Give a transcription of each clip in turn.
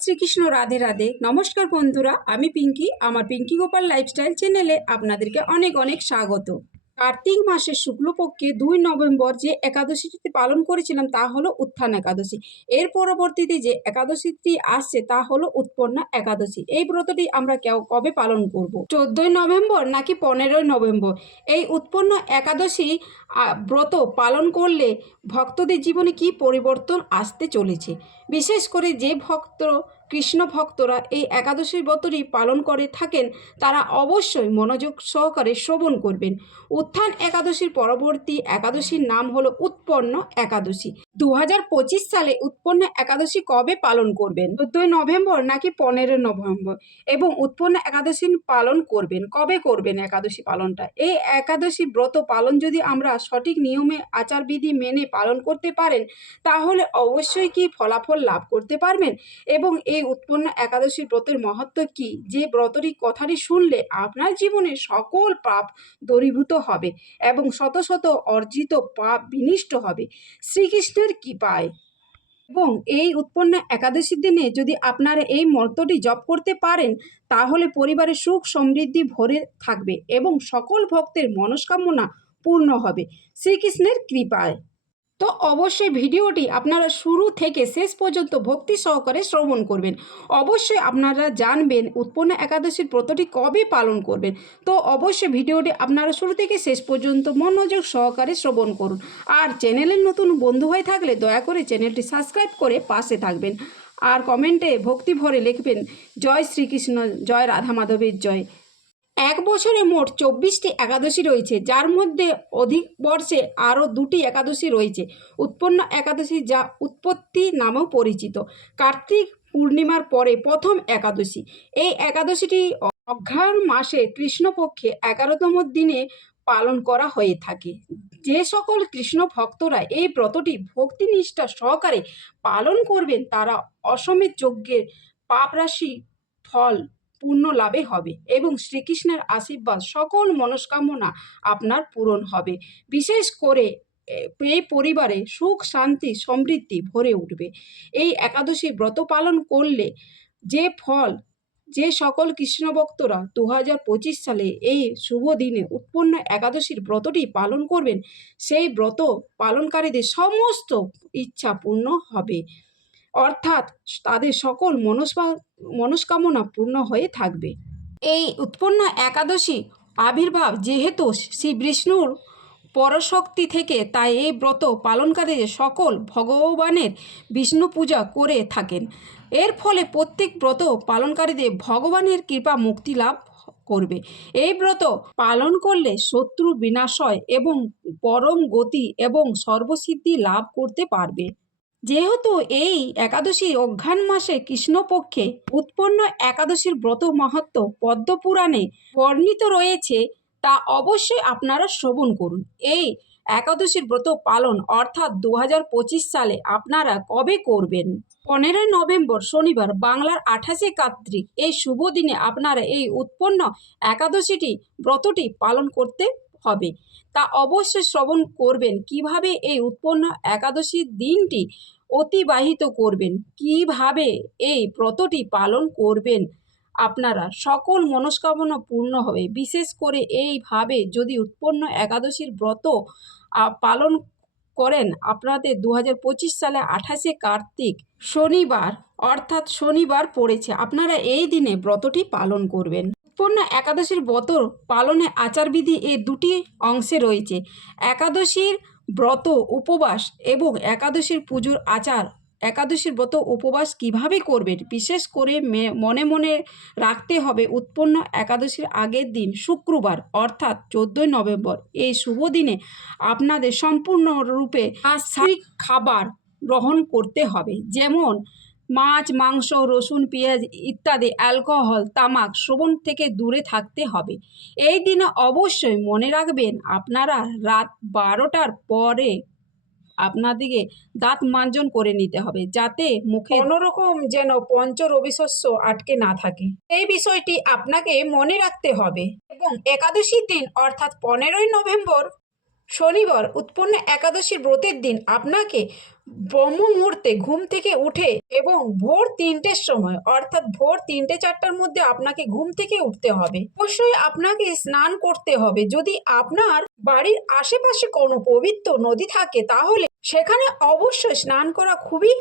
শ্রীকৃষ্ণ রাধে রাধে। নমস্কার বন্ধুরা, আমি পিঙ্কি। আমার পিঙ্কি গোপাল লাইফস্টাইল চ্যানেলে আপনাদেরকে অনেক অনেক স্বাগত। কার্তিক মাসের শুক্লপক্ষে দুই নভেম্বর যে একাদশীটি পালন করেছিলাম, তা হলো উত্থান একাদশী। এর পরবর্তীতে যে একাদশীটি আসছে, তা হলো উৎপন্না একাদশী। এই ব্রতটি আমরা কেউ- কবে পালন করব? চোদ্দই নভেম্বর নাকি পনেরোই নভেম্বর? এই উৎপন্ন একাদশী ব্রত পালন করলে ভক্তদের জীবনে কি পরিবর্তন আসতে চলেছে? বিশেষ করে যে ভক্ত কৃষ্ণ ভক্তরা এই একাদশীর ব্রতটি পালন করে থাকেন, তারা অবশ্যই মনোযোগ সহকারে শ্রবণ করবেন। উত্থান একাদশীর পরবর্তী একাদশীর নাম হলো উৎপন্ন একাদশী। দু হাজার পঁচিশ সালে উৎপন্ন একাদশী কবে পালন করবেন? চোদ্দই নভেম্বর নাকি পনেরোই নভেম্বর? এবং উৎপন্ন একাদশী পালন করবেন? কবে করবেন একাদশী পালনটা? এই একাদশী ব্রত পালন যদি আমরা সঠিক নিয়মে, আচারবিধি মেনে পালন করতে পারেন, তাহলে অবশ্যই কি ফলাফল লাভ করতে পারবেন? এবং এই উৎপন্ন একাদশী ব্রতের মহত্ব কি? যে ব্রতটি কথাটি শুনলে আপনার জীবনে সকল পাপ দূরীভূত হবে এবং শত শত অর্জিত পাপ বিনিষ্ট হবে। শ্রীকৃষ্ণের কৃপায়। এবং এই উৎপন্ন একাদশীর দিনে যদি আপনারা এই মন্ত্রটি জপ করতে পারেন, তাহলে পরিবারে সুখ সমৃদ্ধি ভরে থাকবে এবং সকল ভক্তের মনস্কামনা পূর্ণ হবে। শ্রীকৃষ্ণের কৃপায়। তো অবশ্যই ভিডিওটি আপনারা শুরু থেকে শেষ পর্যন্ত ভক্তি সহকারে শ্রবণ করবেন। অবশ্যই আপনারা জানবেন উৎপন্ন একাদশীর ব্রতটি কবে পালন করবেন। তো অবশ্যই ভিডিওটি আপনারা শুরু থেকে শেষ পর্যন্ত মনোযোগ সহকারে শ্রবণ করুন। আর চ্যানেলের নতুন বন্ধু হয়ে থাকলে দয়া করে চ্যানেলটি সাবস্ক্রাইব করে পাশে থাকবেন। আর কমেন্টে ভক্তি ভরে লিখবেন, জয় শ্রীকৃষ্ণ, জয় রাধা মাধবের জয়। এক বছরে মোট চব্বিশটি একাদশী রয়েছে, যার মধ্যে অধিক বর্ষে আরও দুটি একাদশী রয়েছে। উৎপন্ন একাদশী যা উৎপত্তি নামেও পরিচিত। কার্তিক পূর্ণিমার পরে প্রথম একাদশী। এই একাদশীটি অঘ্রাণ মাসে কৃষ্ণপক্ষে এগারোতম দিনে পালন করা হয়ে থাকে। যে সকল কৃষ্ণ ভক্তরা এই ব্রতটি ভক্তিনিষ্ঠা সহকারে পালন করবেন, তারা অসমের যজ্ঞের পাপরাশি ফল পূর্ণ লাভে হবে এবং শ্রীকৃষ্ণের আশীর্বাদ সকল মনস্কামনা আপনার পূরণ হবে। বিশেষ করে এই পরিবারে সুখ, শান্তি, সমৃদ্ধি ভরে উঠবে। এই একাদশী ব্রত পালন করলে যে ফল, যে সকল কৃষ্ণ ভক্তরা দু হাজার পঁচিশ সালে এই শুভ দিনে উৎপন্ন একাদশীর ব্রতটি পালন করবেন, সেই ব্রত পালনকারীদের সমস্ত ইচ্ছা পূর্ণ হবে। অর্থাৎ তাদের সকল মনস্কা মনস্কামনা পূর্ণ হয়ে থাকবে। এই উৎপন্ন একাদশী আবির্ভাব যেহেতু শ্রী বিষ্ণুর পরশক্তি থেকে, তাই এই ব্রত পালনকারীদের সকল ভগবানের বিষ্ণু পূজা করে থাকেন। এর ফলে প্রত্যেক ব্রত পালনকারীদের ভগবানের কৃপা মুক্তি লাভ করবে। এই ব্রত পালন করলে শত্রু বিনাশয় এবং পরম গতি এবং সর্বসিদ্ধি লাভ করতে পারবে। যেহেতু এই একাদশী অঘ্রাণ মাসে কৃষ্ণপক্ষে উৎপন্ন একাদশীর ব্রত মাহাত্ম পদ্মপুরাণে বর্ণিত রয়েছে, তা অবশ্যই আপনারা শ্রবণ করুন। এই একাদশীর ব্রত পালন অর্থাৎ দু হাজার পঁচিশ সালে আপনারা কবে করবেন? পনেরোই নভেম্বর শনিবার বাংলার আঠাশে কার্তিক, এই শুভ দিনে আপনারা এই উৎপন্ন একাদশীটি, ব্রতটি পালন করতে হবে। তা অবশ্যই শ্রবণ করবেন। কীভাবে এই উৎপন্ন একাদশীর দিনটি অতিবাহিত করবেন? কীভাবে এই ব্রতটি পালন করবেন? আপনারা সকল মনস্কামনা পূর্ণ হবে। বিশেষ করে এইভাবে যদি উৎপন্ন একাদশীর ব্রত পালন করেন আপনাদের দু হাজার পঁচিশ সালে আঠাশে কার্তিক শনিবার, অর্থাৎ শনিবার পড়েছে। আপনারা এই দিনে ব্রতটি পালন করবেন। উৎপন্ন একাদশীর ব্রত পালনে আচারবিধি এ দুটি অংশে রয়েছে। একাদশীর ব্রত উপবাস এবং একাদশীর পুজোর আচার। একাদশীর ব্রত উপবাস কীভাবে করবেন? বিশেষ করে মনে মনে রাখতে হবে উৎপন্ন একাদশীর আগের দিন, শুক্রবার, অর্থাৎ চোদ্দোই নভেম্বর। এই শুভ দিনে আপনাদের সম্পূর্ণরূপে সাত্বিক খাবার গ্রহণ করতে হবে। যেমন মাছ, মাংস, রসুন, পেঁয়াজ ইত্যাদি, অ্যালকোহল, তামাক শ্রবণ থেকে দূরে থাকতে হবে। এই দিনে অবশ্যই মনে রাখবেন, আপনারা রাত বারোটার পরে আপনাদিকে দাঁত মার্জন করে নিতে হবে, যাতে মুখে কোনোরকম যেন পঞ্চ রবিশস্য আটকে না থাকে। এই বিষয়টি আপনাকে মনে রাখতে হবে। এবং একাদশীর দিন, অর্থাৎ পনেরোই নভেম্বর শনিবার, উৎপন্ন একাদশীর ব্রতের দিন আপনাকে ব্রহ্ম মুহূর্তে ঘুম থেকে উঠে এবং ভোর তিনটের সময়, অর্থাৎ ভোর তিনটে চারটার মধ্যে আপনাকে ঘুম থেকে উঠতে হবে। অবশ্যই আপনাকে স্নান করতে হবে। যদি আপনার বাড়ির আশেপাশে কোনো পবিত্র নদী থাকে, তাহলে সেখানে অবশ্যই স্নান করা খুবই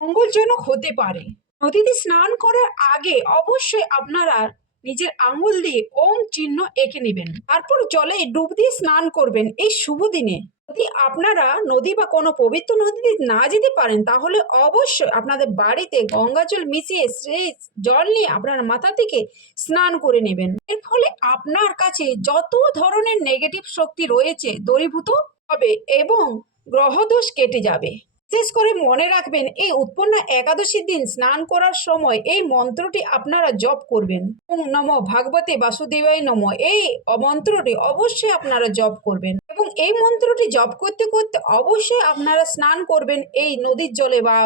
মঙ্গলজনক হতে পারে। নদীতে স্নান করার আগে অবশ্যই আপনারা নিজের আঙুল দিয়ে ওম চিহ্ন এঁকে নেবেন। তারপর জলে ডুব দিয়ে স্নান করবেন এই শুভ দিনে। যদি আপনারা নদী বা কোনো পবিত্র নদীতে না যেতে পারেন, তাহলে অবশ্যই আপনাদের বাড়িতে গঙ্গা জল মিশিয়ে সেই জল নিয়ে আপনার মাথা থেকে স্নান করে নেবেন। এর ফলে আপনার কাছে যত ধরনের নেগেটিভ শক্তি রয়েছে, দূরীভূত হবে এবং গ্রহদোষ কেটে যাবে। বিশেষ করে মনে রাখবেন, এই উৎপন্ন একাদশীর দিন স্নান করার সময় এই মন্ত্রটি আপনারা জপ করবেন। ওম নম ভাগবতে বাসুদেবায় নম। এই মন্ত্রটি অবশ্যই আপনারা জপ করবেন এবং এই মন্ত্রটি জপ করতে করতে অবশ্যই আপনারা স্নান করবেন এই নদীর জলে বা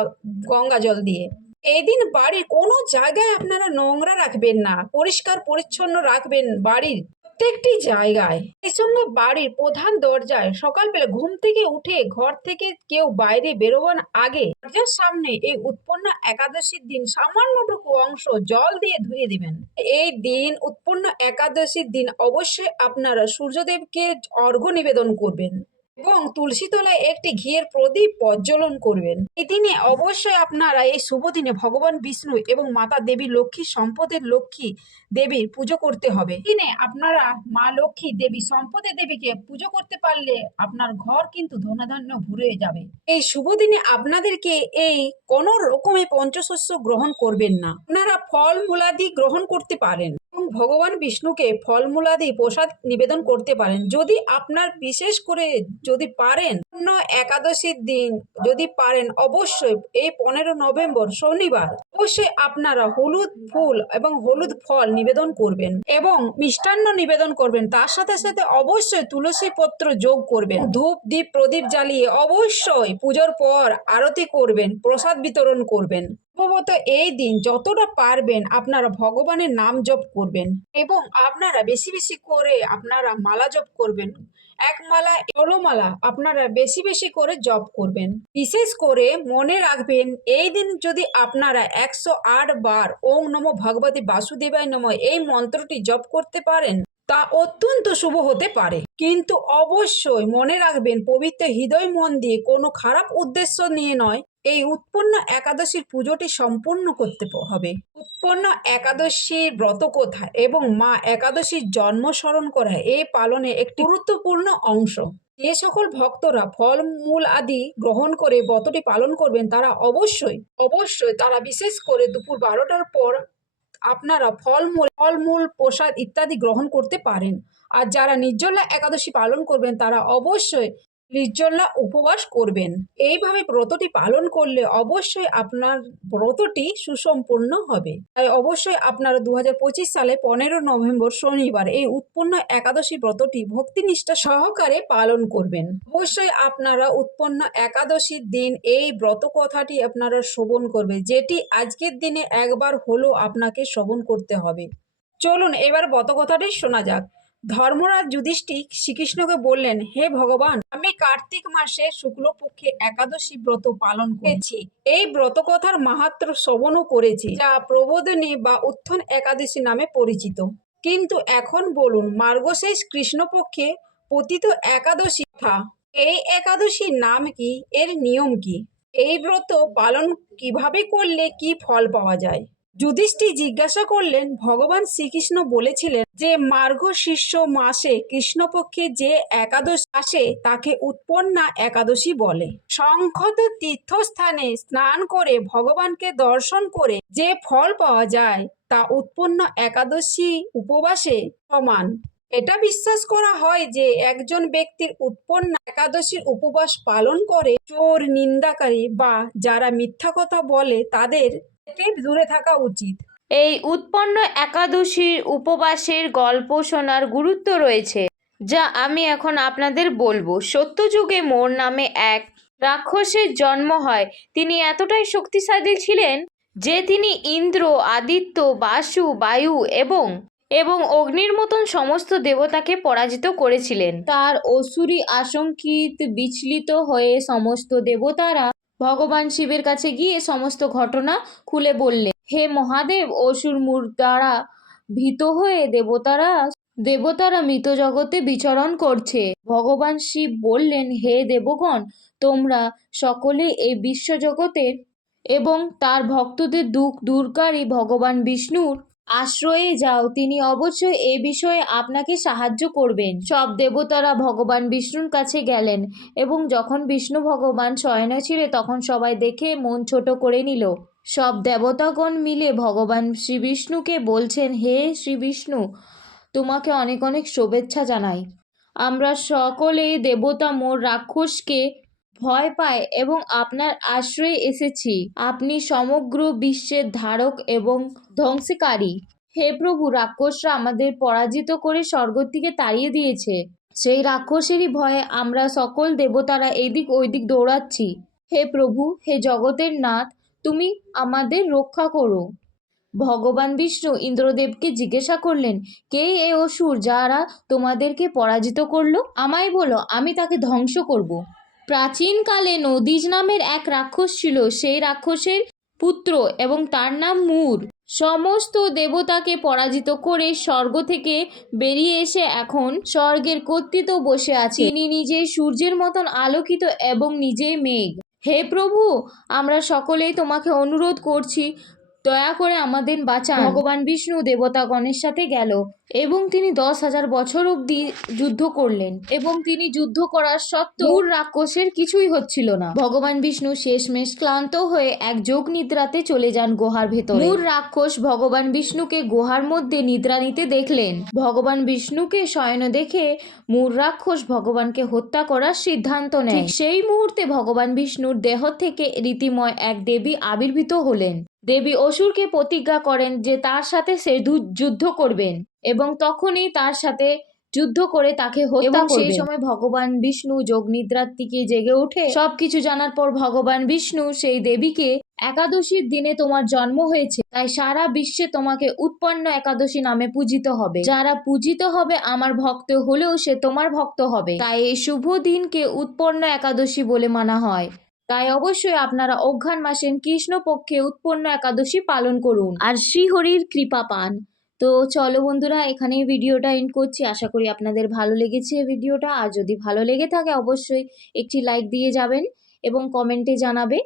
গঙ্গা জল দিয়ে। এই দিন বাড়ির কোনো জায়গায় আপনারা নোংরা রাখবেন না, পরিষ্কার পরিচ্ছন্ন রাখবেন বাড়ির। প্রত্যেকটি জায়গায় এই বাড়ির প্রধান দরজায় সকালবেলা ঘুম থেকে উঠে ঘর থেকে কেউ বাইরে বেরোবার আগে দরজার সামনে এই উৎপন্ন একাদশীর দিন সামান্যটুকু অংশ জল দিয়ে ধুয়ে দিবেন। এই দিন উৎপন্ন একাদশীর দিন অবশ্যই আপনারা সূর্যদেবকে অর্ঘ্য নিবেদন করবেন। এবং তুলসী তলায় একটি ঘিয়ের প্রদীপ প্রজ্বলন করবেন। এই দিনে অবশ্যই আপনারা এই শুভ দিনে ভগবান বিষ্ণু এবং মাতা দেবী লক্ষ্মী সম্পদের লক্ষ্মী দেবীর পুজো করতে হবে। দিনে আপনারা মা লক্ষ্মী দেবী সম্পদের দেবীকে পুজো করতে পারলে আপনার ঘর কিন্তু ধনধান্য ভরে যাবে। এই শুভ দিনে আপনাদেরকে এই কোন রকমে পঞ্চশস্য গ্রহণ করবেন না। আপনারা ফল, মূলাদি গ্রহণ করতে পারেন। ভগবান বিষ্ণুকে ফলমূলাদি প্রসাদ নিবেদন করতে পারেন। যদি আপনার বিশেষ করে যদি পারেন, অন্য একাদশীর দিন যদি পারেন, অবশ্যই এই পনেরো নভেম্বর শনিবার অবশ্যই আপনারা হলুদ ফুল এবং হলুদ ফল নিবেদন করবেন এবং মিষ্টান্ন নিবেদন করবেন। তার সাথে সাথে অবশ্যই তুলসী পত্র যোগ করবেন। ধূপ, দীপ, প্রদীপ জ্বালিয়ে অবশ্যই পুজোর পর আরতি করবেন, প্রসাদ বিতরণ করবেন। সম্ভবত এই দিন যতটা পারবেন আপনারা ভগবানের নাম জপ করবেন এবং আপনারা বেশি বেশি করে আপনারা মালা জপ করবেন। এক মালা, ষোলো মালা আপনারা বেশি বেশি করে জপ করবেন। বিশেষ করে মনে রাখবেন, এই দিন যদি আপনারা একশো আট বার ওং নম ভগবতী বাসুদেবায় নম এই মন্ত্রটি জপ করতে পারেন, তা অত্যন্ত শুভ হতে পারে। কিন্তু অবশ্যই মনে রাখবেন, পবিত্র হৃদয় মন দিয়ে কোনো খারাপ উদ্দেশ্য নিয়ে নয় এই উৎপন্ন একাদশীর পুজোটি সম্পূর্ণ করতে হবে। উৎপন্ন একাদশীর ব্রত কথা এবং মা একাদশীর জন্ম স্মরণ করা এই পালনে একটি গুরুত্বপূর্ণ অংশ। যে সকল ভক্তরা ফল, মূল আদি গ্রহণ করে ব্রতটি পালন করবেন, তারা অবশ্যই অবশ্যই তারা বিশেষ করে দুপুর বারোটার পর আপনারা ফলমূল ফলমূল প্রসাদ ইত্যাদি গ্রহণ করতে পারেন। আর যারা নির্জলা একাদশী পালন করবেন, তারা অবশ্যই নির্জলা উপবাস করবেন। এইভাবে ব্রতটি পালন করলে অবশ্যই আপনার ব্রতটি সুসম্পূর্ণ হবে। তাই অবশ্যই আপনারা দু পঁচিশ সালে পনেরো নভেম্বর শনিবার এই উৎপন্ন একাদশী ব্রতটি ভক্তিনিষ্ঠা সহকারে পালন করবেন। অবশ্যই আপনারা উৎপন্ন একাদশীর দিন এই ব্রত কথাটি আপনারা শ্রবণ করবে, যেটি আজকের দিনে একবার হলো আপনাকে শ্রবণ করতে হবে। চলুন এবার ব্রত কথাটি শোনা যাক। ধর্মরাজ যুধিষ্ঠির শ্রীকৃষ্ণকে বললেন, হে ভগবান, আমি কার্তিক মাসে শুক্লপক্ষে একাদশী ব্রত পালন করেছি। এই ব্রত কথার মাহাত্ম শ্রবণও করেছি, যা প্রবোধনী বা উত্থন একাদশী নামে পরিচিত। কিন্তু এখন বলুন, মার্গশেষ কৃষ্ণপক্ষে পতিত একাদশী কথা এই একাদশীর নাম কি, এর নিয়ম কি? এই ব্রত পালন কীভাবে করলে কি ফল পাওয়া যায়? যুধিষ্ঠির জিজ্ঞাসা করলেন, ভগবান শ্রীকৃষ্ণ বলেছিলেন যে মার্গ শীর্ষ মাসে কৃষ্ণপক্ষে যে একাদশ আসে, তাকে উৎপন্না একাদশী বলে। সংখ্যত তীর্থস্থানে স্নান করে ভগবানকে দর্শন করে যে ফল পাওয়া যায়, তা উৎপন্ন একাদশী উপবাসে সমান। এটা বিশ্বাস করা হয় যে, একজন ব্যক্তির উৎপন্ন একাদশীর উপবাস পালন করে চোর, নিন্দাকারী বা যারা মিথ্যা কথা বলে, তাদের দূরে থাকা উচিত। এই উৎপন্ন একাদশীর উপবাসের গল্প শোনার গুরুত্ব রয়েছে, যা আমি এখন আপনাদের বলব। সত্যযুগে মোর নামে এক রাক্ষসের জন্ম হয়। তিনি এতটাই শক্তিশালী ছিলেন যে তিনি ইন্দ্র, আদিত্য, বাসু, বায়ু এবং এবং অগ্নির মতন সমস্ত দেবতাকে পরাজিত করেছিলেন। তার অসুরি আশঙ্কিত বিচলিত হয়ে সমস্ত দেবতারা ভগবান শিবের কাছে গিয়ে সমস্ত ঘটনা খুলে বললেন হে মহাদেব, অসুর মূর দ্বারা ভীত হয়ে দেবতারা দেবতারা মৃত জগতে বিচরণ করছে। ভগবান শিব বললেন, হে দেবগণ, তোমরা সকলে এই বিশ্বজগতের এবং তার ভক্তদের দুঃখ দূরকারী ভগবান বিষ্ণুর আশ্রয়ে যাও, তিনি অবশ্যই এ বিষয়ে আপনাকে সাহায্য করবেন। সব দেবতারা ভগবান বিষ্ণুর কাছে গেলেন এবং যখন বিষ্ণু ভগবান শয়নে ছিলেন, তখন সবাই দেখে মন ছোট করে নিল। সব দেবতাগণ মিলে ভগবান শ্রী বিষ্ণুকে বলছেন, হে শ্রী বিষ্ণু তোমাকে অনেক অনেক শুভেচ্ছা জানাই। আমরা সকলে দেবতা মোর রাক্ষসকে ভয় পায় এবং আপনার আশ্রয়ে এসেছি। আপনি সমগ্র বিশ্বের ধারক এবং ধ্বংসকারী। হে প্রভু, রাক্ষসরা আমাদের পরাজিত করে স্বর্গ থেকে তাড়িয়ে দিয়েছে। সেই রাক্ষসেরই ভয়ে আমরা সকল দেবতারা এদিক ওইদিক দৌড়াচ্ছি। হে প্রভু, হে জগতের নাথ, তুমি আমাদের রক্ষা করো। ভগবান বিষ্ণু ইন্দ্রদেবকে জিজ্ঞাসা করলেন, কে এ অসুর যারা তোমাদেরকে পরাজিত করল? আমায় বলো, আমি তাকে ধ্বংস করব। প্রাচীনকালে নদীজ নামের এক রাক্ষস ছিল। সেই রাক্ষসের পুত্র এবং তার নাম মূর। সমস্ত দেবতাকে পরাজিত করে স্বর্গ থেকে বেরিয়ে এসে এখন স্বর্গের কর্তৃত্ব বসে আছে। তিনি নিজে সূর্যের মতন আলোকিত এবং নিজে মেঘ। হে প্রভু, আমরা সকলেই তোমাকে অনুরোধ করছি, দয়া করে আমাদের বাঁচান। ভগবান বিষ্ণু দেবতাগণের সাথে গেল। এবং তিনি দশ হাজার বছর অবধি যুদ্ধ করলেন এবং তিনি যুদ্ধ করার সত্ত্বেও রাক্ষসের কিছুই হচ্ছিল না। ভগবান বিষ্ণু শেষমেশ ক্লান্ত হয়ে এক যোগ নিদ্রাতে চলে যান গুহার ভেতরে। মূর রাক্ষস ভগবান বিষ্ণুকে গুহার মধ্যে নিদ্রা নিতে দেখলেন। ভগবান বিষ্ণুকে শয়ন দেখে মূর রাক্ষস ভগবানকে হত্যা করার সিদ্ধান্ত নেয়। সেই মুহূর্তে ভগবান বিষ্ণুর দেহ থেকে রীতিময় এক দেবী আবির্ভূত হলেন। দেবী অসুরকে প্রতিজ্ঞা করেন যে তার সাথে সে যুদ্ধ করবেন। এবং তখনই তার সাথে যুদ্ধ করে তাকে হত্যা সেই সময় ভগবান বিষ্ণু যোগ নিদ্রার থেকে জেগে ওঠে। সবকিছু জানার পর ভগবান বিষ্ণু সেই দেবীকে একাদশীর দিনে তোমার জন্ম হয়েছে তাই সারা বিশ্বে তোমাকে উৎপন্ন একাদশী নামে পূজিত হবে। যারা পূজিত হবে আমার ভক্ত হলেও সে তোমার ভক্ত হবে। তাই এই শুভ দিনকে উৎপন্ন একাদশী বলে মানা হয়। তাই অবশ্যই আপনারা অঘ্রাণ মাসের কৃষ্ণপক্ষে উৎপন্ন একাদশী পালন করুন। আর শ্রীহরির কৃপা পান। তো চলো বন্ধুরা এখানে ভিডিওটা এন্ড করছি। আশা করি আপনাদের ভালো লেগেছে ভিডিওটা। আর যদি ভালো লেগে থাকে, অবশ্যই একটি লাইক দিয়ে যাবেন এবং কমেন্টে জানাবে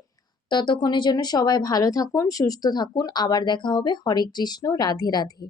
ততক্ষণের জন্য সবাই ভালো থাকুন, সুস্থ থাকুন। আবার দেখা হবে। হরে কৃষ্ণ, রাধে রাধে।